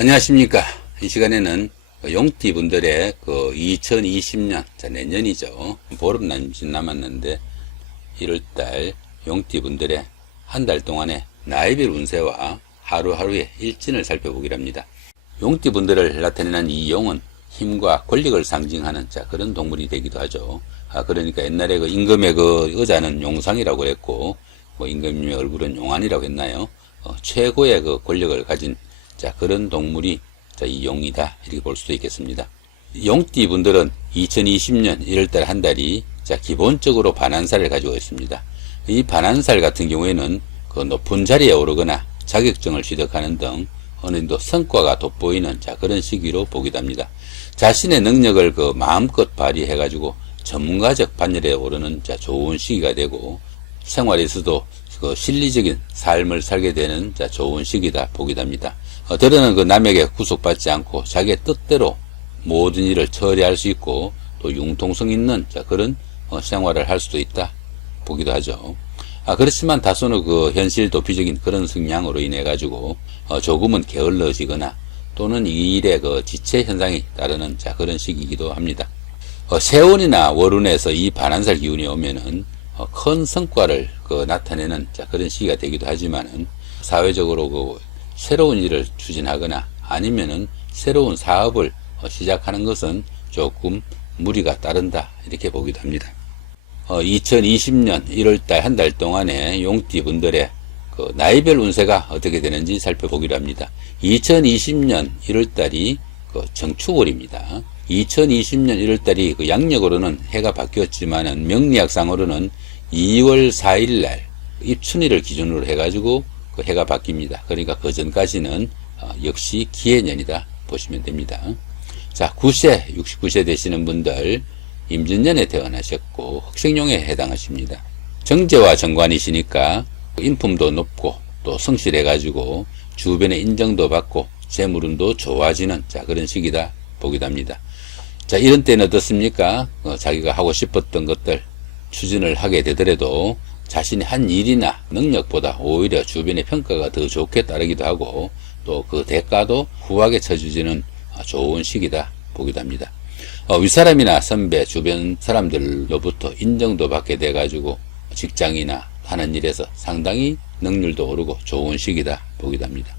안녕하십니까. 이 시간에는 용띠 분들의 2020년, 내년이죠. 보름 남았는데 1월달 용띠 분들의 한 달 동안의 나이별 운세와 하루하루의 일진을 살펴보기로 합니다. 용띠 분들을 나타내는 이 용은 힘과 권력을 상징하는 그런 동물이 되기도 하죠. 그러니까 옛날에 임금의 의자는 용상이라고 했고, 임금님의 얼굴은 용안이라고 했나요? 최고의 권력을 가진 그런 동물이 이 용이다, 이렇게 볼 수도 있겠습니다. 용띠 분들은 2020년 1월달 한 달이 기본적으로 반한살을 가지고 있습니다. 이 반한살 같은 경우에는 높은 자리에 오르거나 자격증을 취득하는 등 어느 정도 성과가 돋보이는 그런 시기로 보기도 합니다. 자신의 능력을 마음껏 발휘해 가지고 전문가적 반열에 오르는 좋은 시기가 되고, 생활에서도 실리적인 삶을 살게 되는 좋은 시기다 보기도 합니다. 들어는 남에게 구속받지 않고 자기의 뜻대로 모든 일을 처리할 수 있고, 또 융통성 있는 그런 생활을 할 수도 있다 보기도 하죠. 그렇지만 다소는 현실 도피적인 그런 성향으로 인해 가지고 조금은 게을러지거나 또는 이 일에 지체 현상이 따르는 그런 시기이기도 합니다. 세운이나 월운에서 이 반한살 기운이 오면은 큰 성과를 나타내는 그런 시기가 되기도 하지만은, 사회적으로 새로운 일을 추진하거나 아니면은 새로운 사업을 시작하는 것은 조금 무리가 따른다, 이렇게 보기도 합니다. 2020년 1월달 한 달 동안의 용띠 분들의 나이별 운세가 어떻게 되는지 살펴보기로 합니다. 2020년 1월달이 정축월입니다. 2020년 1월달이 양력으로는 해가 바뀌었지만은 명리학상으로는 2월 4일날 입춘일을 기준으로 해가지고 해가 바뀝니다. 그러니까 그 전까지는 역시 기해년이다 보시면 됩니다. 자, 9세, 69세 되시는 분들 임진년에 태어나셨고 흑생룡에 해당하십니다. 정제와 정관이시니까 인품도 높고 또 성실해가지고 주변의 인정도 받고 재물운도 좋아지는 그런 시기다 보기도 합니다. 자, 이런 때는 어떻습니까? 자기가 하고 싶었던 것들 추진을 하게 되더라도 자신이 한 일이나 능력보다 오히려 주변의 평가가 더 좋게 따르기도 하고, 또 그 대가도 후하게 쳐주지는 좋은 시기다 보기도 합니다. 윗사람이나 선배, 주변 사람들로부터 인정도 받게 돼가지고 직장이나 하는 일에서 상당히 능률도 오르고 좋은 시기다 보기도 합니다.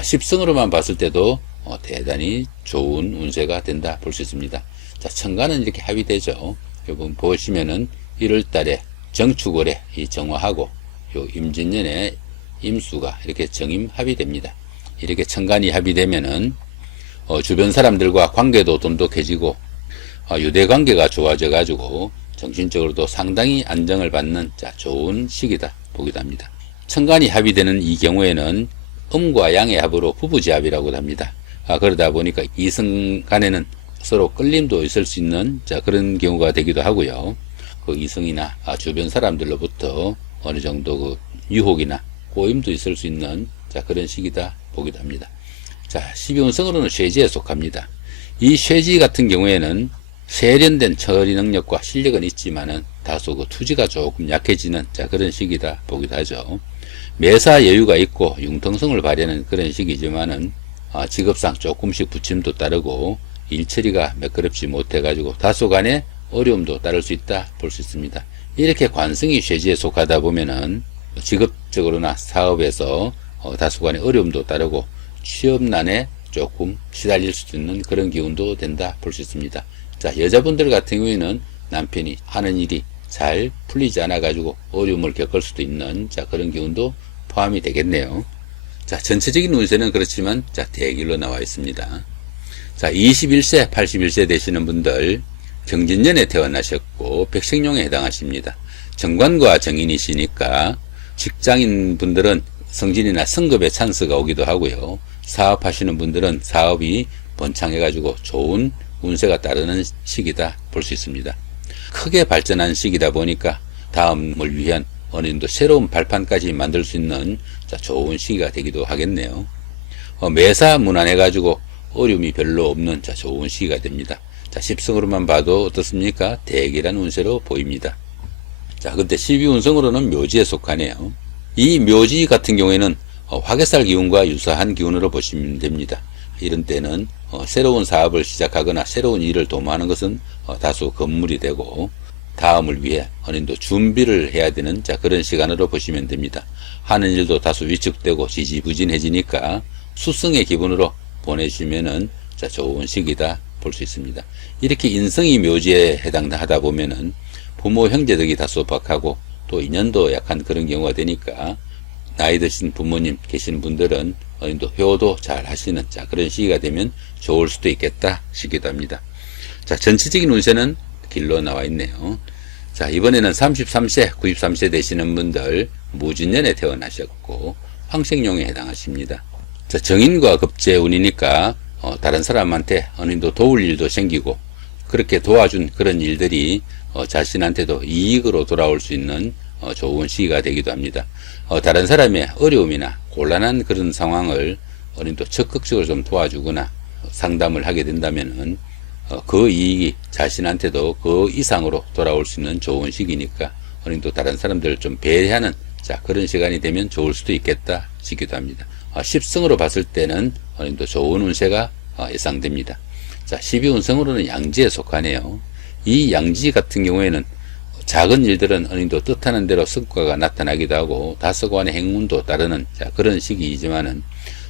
십성으로만 봤을 때도 대단히 좋은 운세가 된다 볼 수 있습니다. 자, 천간은 이렇게 합의되죠. 여러분 보시면은 1월달에 정축월에 이 정화하고 요 임진년에 임수가 이렇게 정임 합의됩니다. 이렇게 천간이 합의되면은 주변 사람들과 관계도 돈독해지고 유대관계가 좋아져 가지고 정신적으로도 상당히 안정을 받는 좋은 시기다 보기도 합니다. 천간이 합의되는 이 경우에는 음과 양의 합으로 부부지합이라고 합니다. 그러다 보니까 이성 간에는 서로 끌림도 있을 수 있는 그런 경우가 되기도 하고요. 이성이나 주변 사람들로부터 어느 정도 유혹이나 꼬임도 있을 수 있는 그런 시기다 보기도 합니다. 자, 12운성으로는 쇠지에 속합니다. 이 쇠지 같은 경우에는 세련된 처리 능력과 실력은 있지만은 다소 투지가 조금 약해지는 그런 시기다 보기도 하죠. 매사 여유가 있고 융통성을 발휘하는 그런 시기지만은 직업상 조금씩 부침도 따르고 일처리가 매끄럽지 못해가지고 다소간의 어려움도 따를 수 있다 볼 수 있습니다. 이렇게 관성이 쇠지에 속하다 보면은 직업적으로나 사업에서 다소간의 어려움도 따르고 취업난에 조금 시달릴 수 있는 그런 기운도 된다 볼 수 있습니다. 자, 여자분들 같은 경우에는 남편이 하는 일이 잘 풀리지 않아 가지고 어려움을 겪을 수도 있는 그런 기운도 포함이 되겠네요. 자, 전체적인 운세는 그렇지만 대길로 나와 있습니다. 자, 21세, 81세 되시는 분들 경진년에 태어나셨고 백생룡에 해당하십니다. 정관과 정인이시니까 직장인 분들은 승진이나 승급의 찬스가 오기도 하고요. 사업하시는 분들은 사업이 번창해가지고 좋은 운세가 따르는 시기다 볼 수 있습니다. 크게 발전한 시기다 보니까 다음을 위한 어느 정도 새로운 발판까지 만들 수 있는 좋은 시기가 되기도 하겠네요. 매사 무난해가지고 어려움이 별로 없는 좋은 시기가 됩니다. 자, 십성으로만 봐도 어떻습니까? 대길한 운세로 보입니다. 자, 근데 12운성으로는 묘지에 속하네요. 이 묘지 같은 경우에는 화개살 기운과 유사한 기운으로 보시면 됩니다. 이런 때는 새로운 사업을 시작하거나 새로운 일을 도모하는 것은 다소 건물이 되고 다음을 위해 어느 정도 준비를 해야 되는 그런 시간으로 보시면 됩니다. 하는 일도 다소 위축되고 지지부진해지니까 수성의 기분으로 보내시면은 좋은 시기다 볼 수 있습니다. 이렇게 인성이 묘지에 해당하다 보면은 부모 형제덕이 다소 박하고 또 인연도 약한 그런 경우가 되니까 나이 드신 부모님 계시는 분들은 어느 정도 효도 잘 하시는 그런 시기가 되면 좋을 수도 있겠다 싶기도 합니다. 전체적인 운세는 길로 나와 있네요. 이번에는 33세, 93세 되시는 분들 무진년에 태어나셨고 황생용에 해당하십니다. 정인과 급제운이니까 다른 사람한테 어느 정도 도울 일도 생기고 그렇게 도와준 그런 일들이 자신한테도 이익으로 돌아올 수 있는 좋은 시기가 되기도 합니다. 다른 사람의 어려움이나 곤란한 그런 상황을 어느 정도 적극적으로 좀 도와주거나 상담을 하게 된다면은 그 이익이 자신한테도 그 이상으로 돌아올 수 있는 좋은 시기니까 어느 정도 다른 사람들을 좀 배려하는 그런 시간이 되면 좋을 수도 있겠다 싶기도 합니다. 10승으로 봤을 때는 어느 정도 좋은 운세가 예상됩니다. 12운성으로는 양지에 속하네요. 이 양지 같은 경우에는 작은 일들은 어느 정도 뜻하는 대로 성과가 나타나기도 하고 다소간의 행운도 따르는 그런 시기이지만은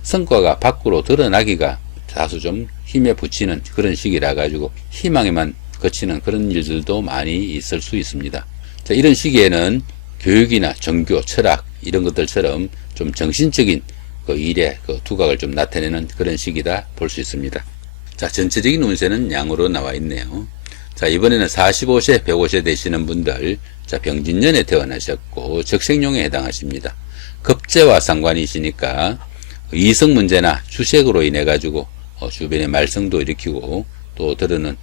성과가 밖으로 드러나기가 다소 좀 힘에 부치는 그런 시기라 가지고 희망에만 그치는 그런 일들도 많이 있을 수 있습니다. 이런 시기에는 교육이나 종교, 철학 이런 것들처럼 좀 정신적인 그 일에 그 두각을 좀 나타내는 그런 시기다 볼 수 있습니다. 전체적인 운세는 양으로 나와 있네요. 이번에는 45세, 105세 되시는 분들 병진년에 태어나셨고 적생용에 해당하십니다. 급제와 상관이시니까 이성 문제나 주색으로 인해 가지고 주변에 말썽도 일으키고 또 들으는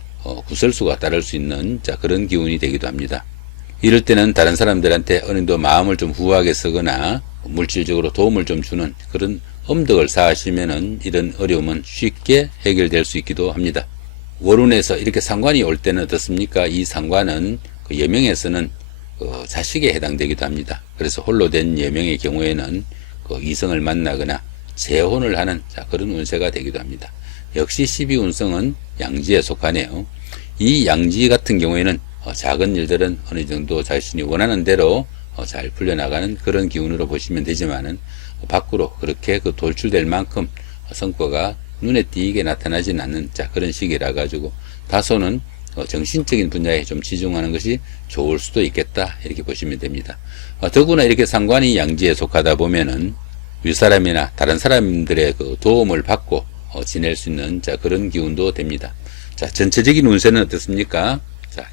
구설수가 따를 수 있는 그런 기운이 되기도 합니다. 이럴 때는 다른 사람들한테 어느 정도 마음을 좀 후하게 쓰거나 물질적으로 도움을 좀 주는 그런 엄덕을 쌓으시면은 이런 어려움은 쉽게 해결될 수 있기도 합니다. 월운에서 이렇게 상관이 올 때는 어떻습니까? 이 상관은 그 여명에서는 자식에 해당되기도 합니다. 그래서 홀로 된 여명의 경우에는 그 이성을 만나거나 재혼을 하는 그런 운세가 되기도 합니다. 역시 12운성은 양지에 속하네요. 이 양지 같은 경우에는 작은 일들은 어느 정도 자신이 원하는 대로 잘 풀려나가는 그런 기운으로 보시면 되지만은 밖으로 그렇게 그 돌출될 만큼 성과가 눈에 띄게 나타나지는 않는 그런 시기라 가지고 다소는 정신적인 분야에 좀 치중하는 것이 좋을 수도 있겠다 이렇게 보시면 됩니다. 더구나 이렇게 상관이 양지에 속하다 보면은 윗사람이나 다른 사람들의 그 도움을 받고 지낼 수 있는 그런 기운도 됩니다. 전체적인 운세는 어떻습니까?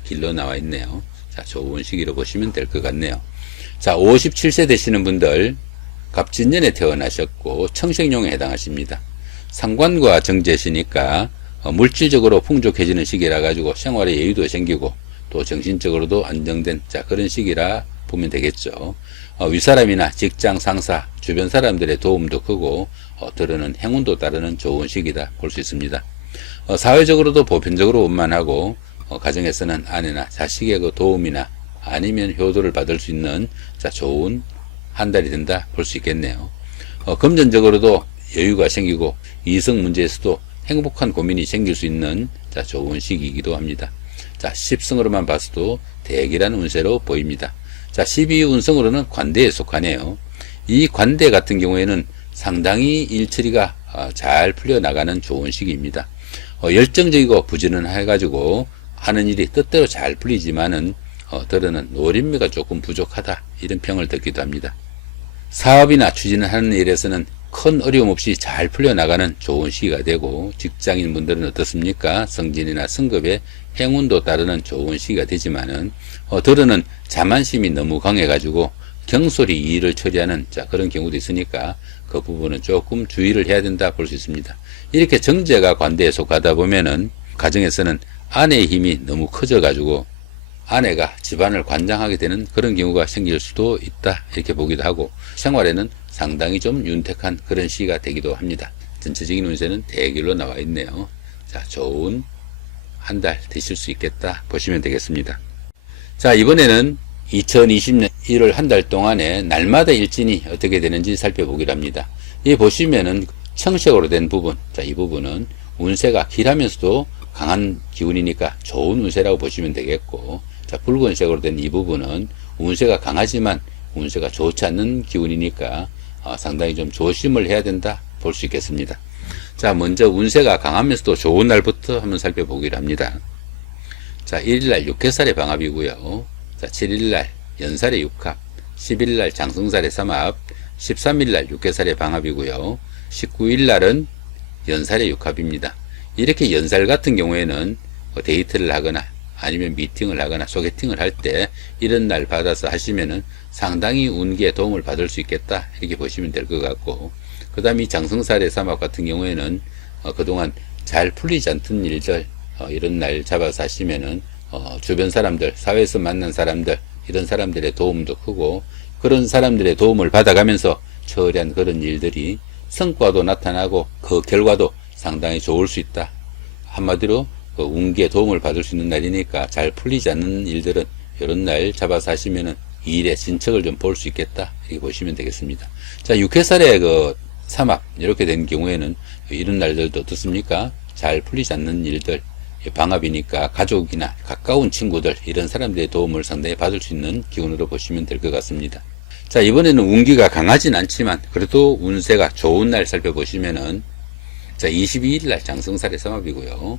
길로 나와 있네요. 좋은 시기로 보시면 될 것 같네요. 57세 되시는 분들 갑진년에 태어나셨고 청생용에 해당하십니다. 상관과 정제시니까 물질적으로 풍족해지는 시기라 가지고 생활에 여유도 생기고 또 정신적으로도 안정된 그런 시기라 보면 되겠죠. 윗사람이나 직장 상사 주변 사람들의 도움도 크고 들으는 행운도 따르는 좋은 시기다 볼 수 있습니다. 사회적으로도 보편적으로 원만하고 가정에서는 아내나 자식의 그 도움이나 아니면 효도를 받을 수 있는 좋은 한 달이 된다 볼 수 있겠네요. 금전적으로도 여유가 생기고 이성 문제에서도 행복한 고민이 생길 수 있는 좋은 시기이기도 합니다. 10승으로만 봤어도 대기란 운세로 보입니다. 12운성으로는 관대에 속하네요. 이 관대 같은 경우에는 상당히 일처리가 잘 풀려나가는 좋은 시기입니다. 열정적이고 부지런해가지고 하는 일이 뜻대로 잘 풀리지만은 들어는 노림미가 조금 부족하다 이런 평을 듣기도 합니다. 사업이나 추진을 하는 일에서는 큰 어려움 없이 잘 풀려나가는 좋은 시기가 되고 직장인 분들은 어떻습니까? 승진이나 승급에 행운도 따르는 좋은 시기가 되지만은 들어는 자만심이 너무 강해가지고 경솔히 일을 처리하는 그런 경우도 있으니까 그 부분은 조금 주의를 해야 된다 볼 수 있습니다. 이렇게 정제가 관대에 속하다 보면은 가정에서는 아내의 힘이 너무 커져가지고 아내가 집안을 관장하게 되는 그런 경우가 생길 수도 있다 이렇게 보기도 하고 생활에는 상당히 좀 윤택한 그런 시기가 되기도 합니다. 전체적인 운세는 대길로 나와 있네요. 좋은 한 달 되실 수 있겠다 보시면 되겠습니다. 이번에는 2020년 1월 한 달 동안에 날마다 일진이 어떻게 되는지 살펴보기로 합니다. 이 보시면은 청색으로 된 부분, 자, 이 부분은 운세가 길하면서도 강한 기운이니까 좋은 운세라고 보시면 되겠고, 자, 붉은색으로 된 이 부분은 운세가 강하지만 운세가 좋지 않는 기운이니까 상당히 좀 조심을 해야 된다 볼 수 있겠습니다. 자, 먼저 운세가 강하면서도 좋은 날부터 한번 살펴보기로 합니다. 자, 1일날 육해살의 방합이고요. 자, 7일날 연살의 육합, 10일날 장성살의 삼합, 13일날 육해살의 방합이고요. 19일날은 연살의 육합입니다. 이렇게 연살 같은 경우에는 데이트를 하거나 아니면 미팅을 하거나 소개팅을 할 때 이런 날 받아서 하시면은 상당히 운기에 도움을 받을 수 있겠다 이렇게 보시면 될 것 같고, 그 다음에 이 장성살의 삼합 같은 경우에는 그동안 잘 풀리지 않던 일들 이런 날 잡아서 하시면은 주변 사람들, 사회에서 만난 사람들, 이런 사람들의 도움도 크고, 그런 사람들의 도움을 받아가면서 처리한 그런 일들이 성과도 나타나고 그 결과도 상당히 좋을 수 있다. 한마디로 운기에 도움을 받을 수 있는 날이니까 잘 풀리지 않는 일들은 이런 날 잡아서 하시면은 일의 진척을 좀 볼 수 있겠다 이렇게 보시면 되겠습니다. 자, 육해살의 그 삼합 이렇게 된 경우에는 이런 날들도 어떻습니까? 잘 풀리지 않는 일들, 방합이니까 가족이나 가까운 친구들 이런 사람들의 도움을 상당히 받을 수 있는 기운으로 보시면 될 것 같습니다. 자, 이번에는 운기가 강하진 않지만 그래도 운세가 좋은 날 살펴보시면은, 자, 22일날 장성살의 삼합이고요.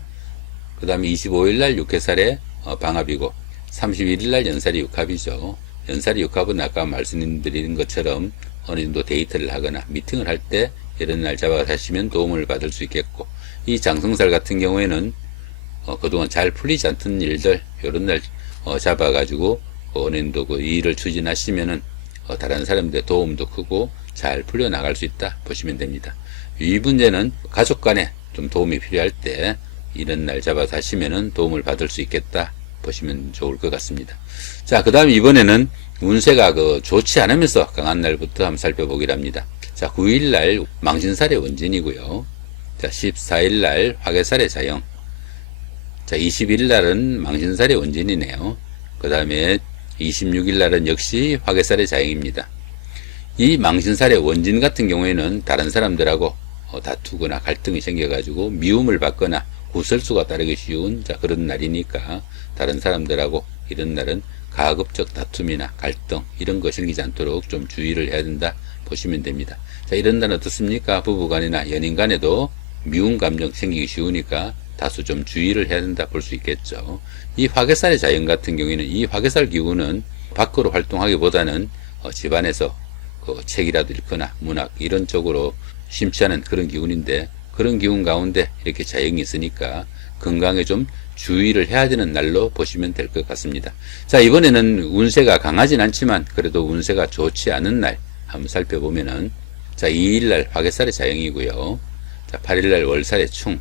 그 다음에 25일날 육해살의 방합이고, 31일날 연살의 육합이죠. 연살의 육합은 아까 말씀드린 것처럼 어느 정도 데이트를 하거나 미팅을 할 때 이런 날 잡아 하시면 도움을 받을 수 있겠고, 이 장성살 같은 경우에는 그동안 잘 풀리지 않던 일들 이런 날 잡아가지고 어느 정도 그 일을 추진하시면은 다른 사람들의 도움도 크고 잘 풀려나갈 수 있다 보시면 됩니다. 이 문제는 가족 간에 좀 도움이 필요할 때 이런 날 잡아서 하시면은 도움을 받을 수 있겠다 보시면 좋을 것 같습니다. 자, 그 다음 이번에는 운세가 좋지 않으면서 강한 날부터 한번 살펴보기로 합니다. 자, 9일날 망신살의 원진이고요. 자, 14일날 화개살의 자영. 자, 21일날은 망신살의 원진이네요. 그 다음에 26일날은 역시 화개살의 자영입니다. 이 망신살의 원진 같은 경우에는 다른 사람들하고 다투거나 갈등이 생겨가지고 미움을 받거나 구설수가 따르기 쉬운 그런 날이니까 다른 사람들하고 이런 날은 가급적 다툼이나 갈등 이런 거 생기지 않도록 좀 주의를 해야 된다 보시면 됩니다. 자, 이런 날은 어떻습니까? 부부간이나 연인간에도 미운 감정 생기기 쉬우니까 다소 좀 주의를 해야 된다 볼 수 있겠죠. 이 화개살의 자연 같은 경우에는 이 화개살 기운은 밖으로 활동하기보다는 집안에서 책이라도 읽거나 문학 이런 쪽으로 심취하는 그런 기운인데, 그런 기운 가운데 이렇게 자연이 있으니까 건강에 좀 주의를 해야 되는 날로 보시면 될 것 같습니다. 자, 이번에는 운세가 강하진 않지만 그래도 운세가 좋지 않은 날 한번 살펴보면은, 자, 2일날 화개살의 자영이고요. 자, 8일날 월살의 충,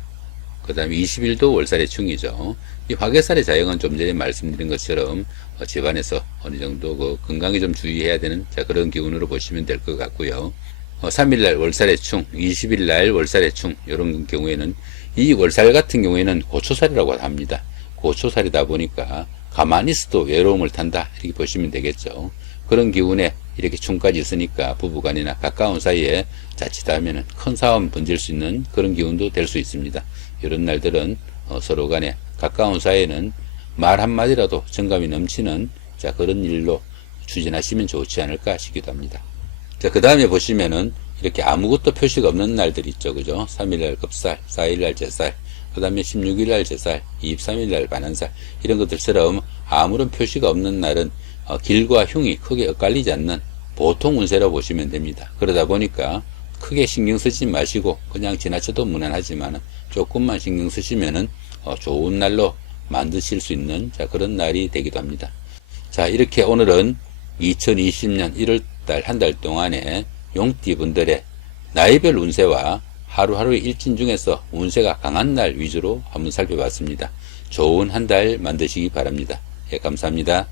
그 다음에 20일도 월살의 충이죠. 이 화개살의 자영은 좀 전에 말씀드린 것처럼 집안에서 어느 정도 건강에 좀 주의해야 되는 그런 기운으로 보시면 될 것 같고요. 3일날 월살의 충, 20일날 월살의 충 이런 경우에는, 이 월살 같은 경우에는 고초살이라고 합니다. 고초살이다 보니까 가만히 있어도 외로움을 탄다 이렇게 보시면 되겠죠. 그런 기운에 이렇게 충까지 있으니까 부부간이나 가까운 사이에 자칫하면 큰 싸움 번질 수 있는 그런 기운도 될 수 있습니다. 이런 날들은 서로 간에 가까운 사이에는 말 한마디라도 정감이 넘치는 그런 일로 추진하시면 좋지 않을까 싶기도 합니다. 자, 그 다음에 보시면은 이렇게 아무것도 표시가 없는 날들 있죠. 그죠? 3일날 급살, 4일날 제살, 그 다음에 16일날 제살, 23일날 반환살, 이런 것들처럼 아무런 표시가 없는 날은 길과 흉이 크게 엇갈리지 않는 보통 운세라고 보시면 됩니다. 그러다 보니까 크게 신경 쓰지 마시고 그냥 지나쳐도 무난하지만 조금만 신경 쓰시면은 좋은 날로 만드실 수 있는 그런 날이 되기도 합니다. 자, 이렇게 오늘은 2020년 1월달 한 달 동안에 용띠분들의 나이별 운세와 하루하루의 일진 중에서 운세가 강한 날 위주로 한번 살펴봤습니다. 좋은 한 달 만드시기 바랍니다. 예, 감사합니다.